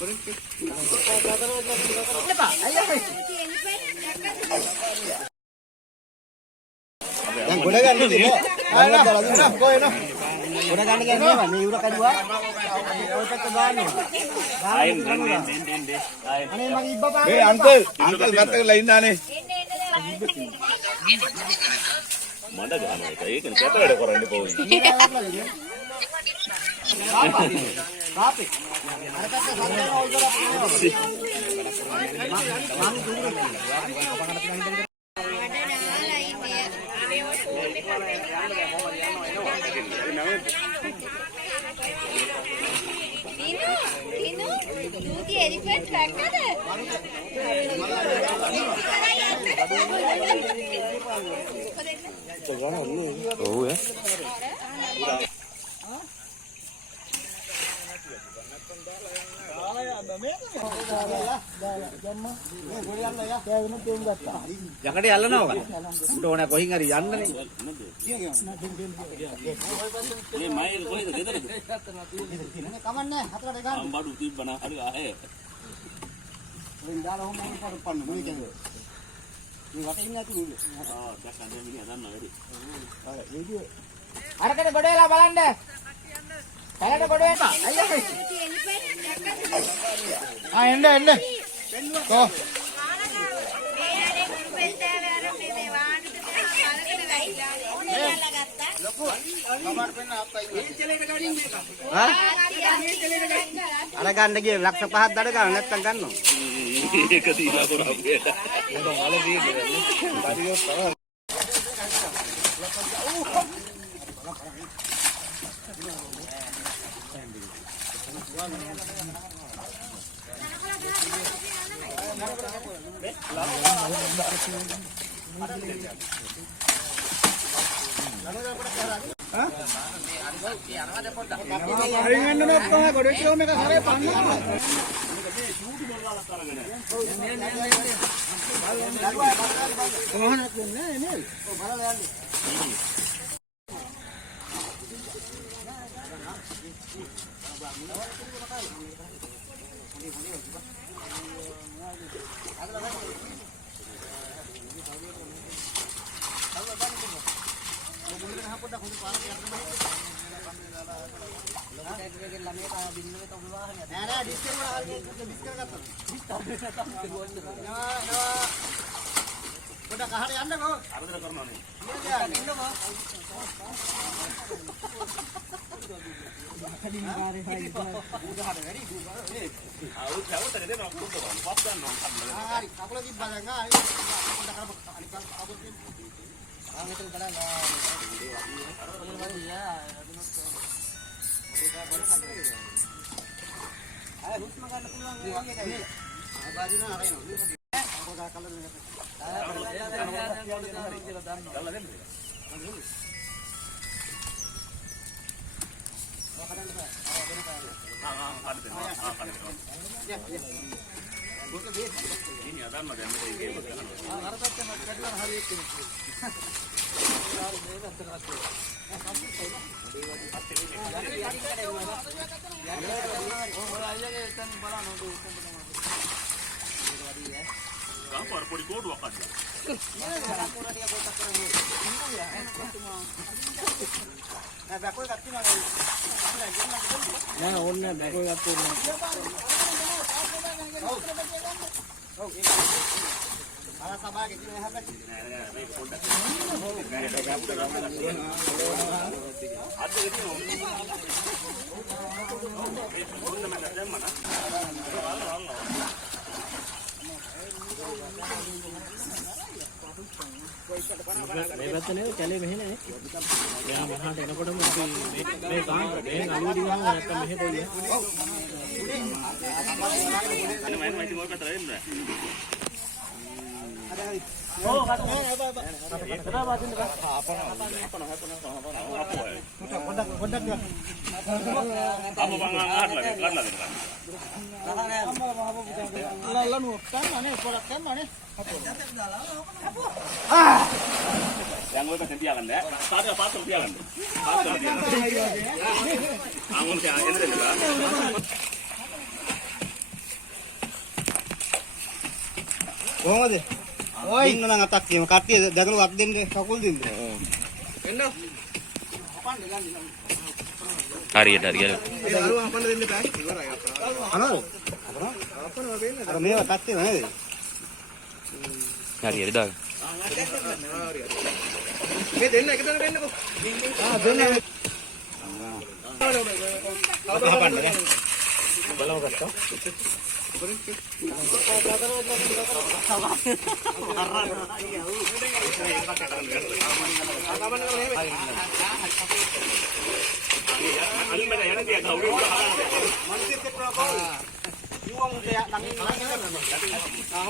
yang gula kan ini kok. Ayo kok ini. Gula kan ini apa? Nih udah kedua. Otak kebanu. Lain. Ane mang iba pa. Uncle kata lain ane. Mana gana itu? Ini kata ada koran di bawah. Tapi. Oh ya. යකට යල්ලනවා උඩ ඕන කොහින් හරි යන්නනේ මේ මයිල් කොහෙද ගෙදරද? කමන්නේ හතරට ගන්න බඩු තිබ්බනා හරි ආයේ. වෙන් දාලා හොම මොකද පන්න මොනේ කියන්නේ මේ වටින් නැති නෙවෙයි දැන් අද මිනිහා දන්නා වැඩි. වීඩියෝ අරකට ගොඩ වෙලා බලන්න කලට ගොඩ වෙන්න අයියා එන්න කො අර ගන්න ගියේ ලක්ෂ 5ක් දඩ ගන්න නැත්තම් ගන්නවා ඒක දීලා කරා අපේට. ඒක මල දීලා Udah kahar yanda kok. අරදර කරනවානේ. Iya, indo kok. Kadin kare hai. Udah ada dari dua. ආවුත් හැවුත් දෙන්න ඔක්කොම කරනවා. පස් ගන්නවා කන්න. Hari, aku lagi balanga. Udah kalau alikal aku tuh. Ah, meter jalan. Ya, ayo, harus makan pulang lagi kayak. Bajunya apa ini? Aku udah kalau ini ada mah dan Kampar podi koduak aja. Nah, onne bago gattu. Ala sabage kini habis. Ada itu. Mana? මේ පැත්තනේ කැලේ මෙහෙ නේ. එයා මහාට එනකොටම අපි මේ ගාන මේ අලුව දිගම නැත්තම් මෙහෙ පොල්ල. මම මයිටි මොකක්ද කරන්නේ? ඕ කන්නේ නෑ බා බා. කතා පොඩ්ඩක් Apa bang angkat lagi. Yang gue kasih dia kan deh. Tadi pasang dia kan. Pasang dia. Angun si angin deh juga. කොහමද? ඔය ඉන්න නම් අතක් කියමු. කට්ටිය දකුණු අත් දෙන්න කකුල් දෙන්න. එන්න. හරියට හරියට. ඒ දරුවා අපන්න දෙන්න බෑ. ඉවරයි අප්පා. අනෝ. අපන්න වෙන්නේ. අර මේවා කට්ටිය නේද? හරියට දාගන්න. මේ දෙන්න එකතන වෙන්නකෝ. දෙන්න. අපන්න නේ. බලමු ගත්තා.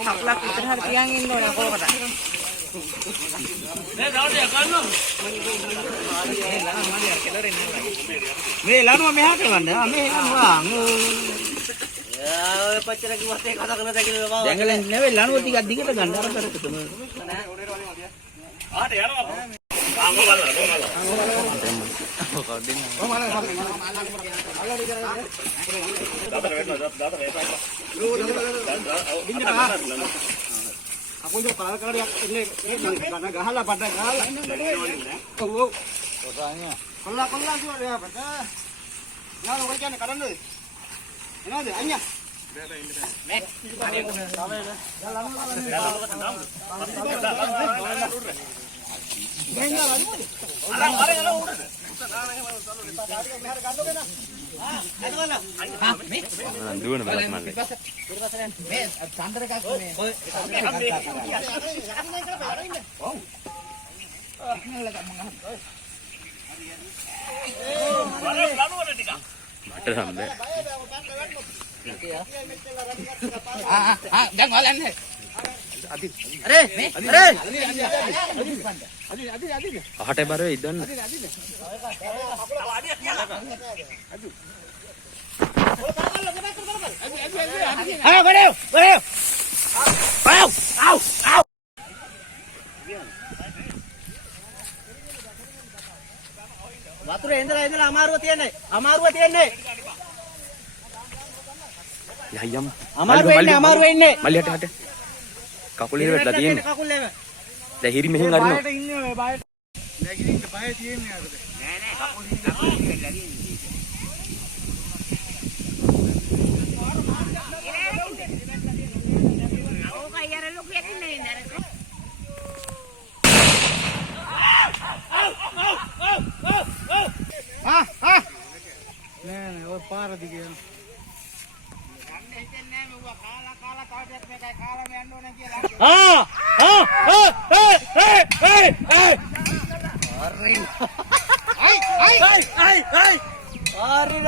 Haklak itu harus tiangin dong aku kata. මේ ලනුව මෙහාට ගන්න. මේ ලනුවා. Pacar lagi masih kata kena lagi bawa. දැඟලෙන් නෙවෙයි ලනුව ටිකක් දිගට ගන්න. අර කරකටම. ආට යනවා. ආංගෝ බලන්න බලන්න. දාතර වෙන්න දාතර එපා. aku juga kalau kalian ini karena gahala pada gahala oh dosanya kelah juga dia pada ya lo kan kanan deh ini ada anya දුවන බලක් මල්ලේ. මට නම් බෑ. Jangan ngolen deh. අහට බර වෙයි දන්න. Ayo, berdeu. Au, au, au. Watuh endala amaruwa tiyanne. යම් Amaruwa inne. මල්ලි හට කකුල ඉර වැටලා තියෙන්නේ. දැන් හිරි මෙහෙන් අරිනවා. ඉන්නේ බයට නැගිටින්න බය තියෙන්නේ අරද නෑ කකුල් ඉඳලා නෑ ඔය පාර දිගේ Ari